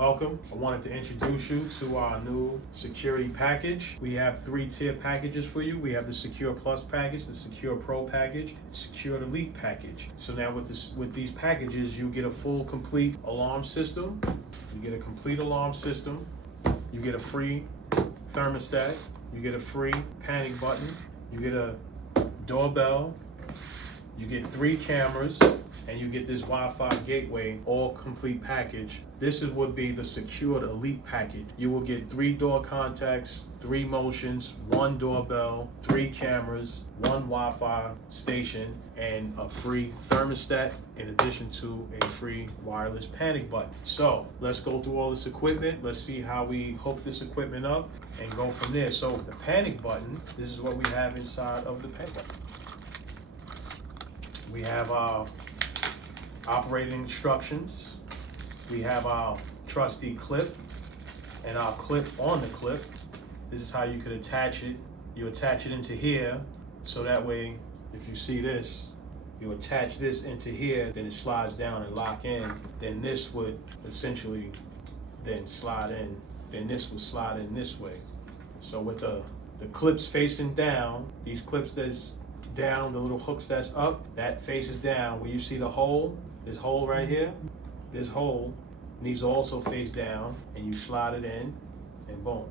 Welcome. I wanted to introduce you to our new security package. We have 3-tier packages for you. We have the Secure Plus package, the Secure Pro package, Secure Elite package. So now with these packages, you get a full complete alarm system. You get a complete alarm system. You get a free thermostat. You get a free panic button. You get a doorbell. You get 3 cameras, and you get this Wi-Fi gateway, all complete package. This would be the Secured Elite package. You will get 3 door contacts, 3 motions, 1 doorbell, 3 cameras, 1 Wi-Fi station, and a free thermostat, in addition to a free wireless panic button. So let's go through all this equipment. Let's see how we hook this equipment up and go from there. So the panic button, this is what we have inside of the panic button. We have our operating instructions. We have our trusty clip and our clip on the clip. This is how you could attach it. You attach it into here, so that way, if you see this, you attach this into here, then it slides down and lock in. Then this would essentially then slide in. Then this would slide in this way. So with the clips facing down, these clips that's down, the little hooks that's up, that faces down. Where you see the hole, this hole right here, this hole needs to also face down, and you slide it in, and boom.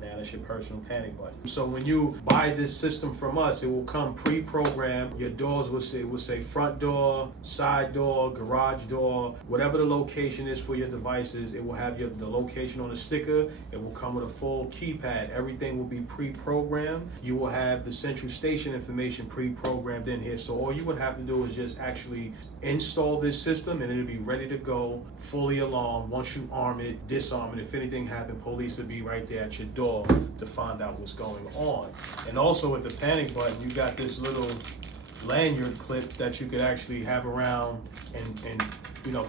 Now that's your personal panic button. So when you buy this system from us, it will come pre-programmed. Your doors will say front door, side door, garage door, whatever the location is for your devices. It will have the location on the sticker. It will come with a full keypad. Everything will be pre-programmed. You will have the central station information pre-programmed in here. So all you would have to do is just actually install this system, and it'll be ready to go, fully alarmed. Once you arm it, disarm it. If anything happened, police will be right there at your door to find out what's going on. And also with the panic button, you got this little lanyard clip that you could actually have around and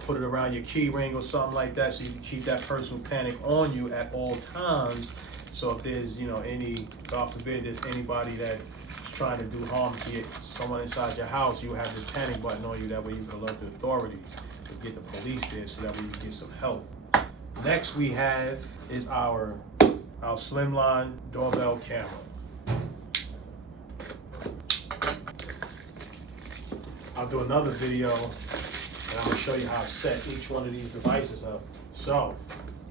put it around your key ring or something like that, so you can keep that personal panic on you at all times. So if there's any, God forbid, there's anybody that's trying to do harm to someone inside your house, you have this panic button on you. That way you can alert the authorities to get the police there, so that way you can get some help. Next we have is our slimline doorbell camera. I'll do another video, and I'm gonna show you how to set each one of these devices up. So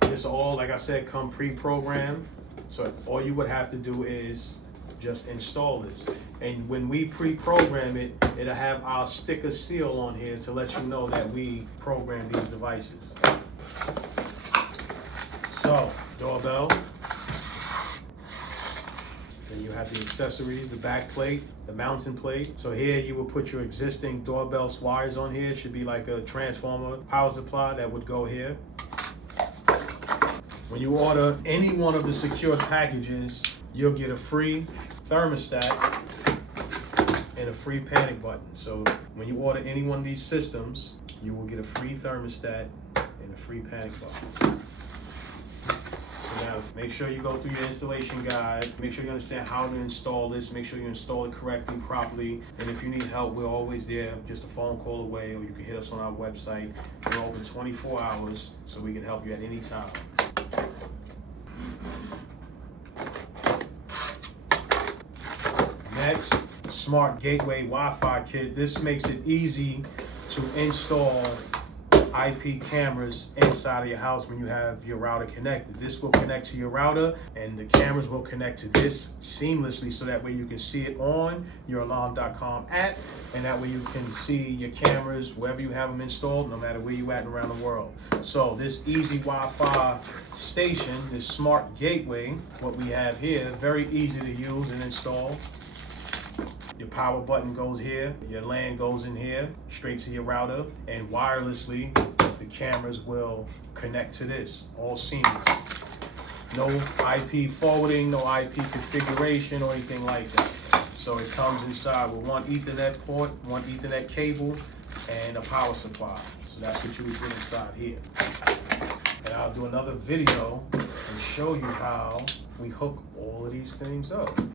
this all, like I said, come pre-programmed. So all you would have to do is just install this. And when we pre-program it, it'll have our sticker seal on here to let you know that we program these devices. So, doorbell. Then you have the accessories, the back plate, the mounting plate. So here you will put your existing doorbell wires on here. It should be like a transformer power supply that would go here. When you order any one of the secured packages, you'll get a free thermostat and a free panic button. So when you order any one of these systems, you will get a free thermostat and a free panic button. Now, make sure you go through your installation guide. Make sure you understand how to install this. Make sure you install it correctly, properly. And if you need help, we're always there, just a phone call away, or you can hit us on our website. We're open 24 hours, so we can help you at any time. Next, Smart Gateway Wi-Fi Kit. This makes it easy to install IP cameras inside of your house when you have your router connected. This will connect to your router, and the cameras will connect to this seamlessly, so that way you can see it on your alarm.com app, and that way you can see your cameras wherever you have them installed, no matter where you at around the world. So this easy Wi-Fi station, this smart gateway, what we have here, very easy to use and install. Your power button goes here, your LAN goes in here, straight to your router, and wirelessly, the cameras will connect to this, all seamless. No IP forwarding, no IP configuration or anything like that. So it comes inside with one Ethernet port, one Ethernet cable, and a power supply. So that's what you would get inside here. And I'll do another video and show you how we hook all of these things up.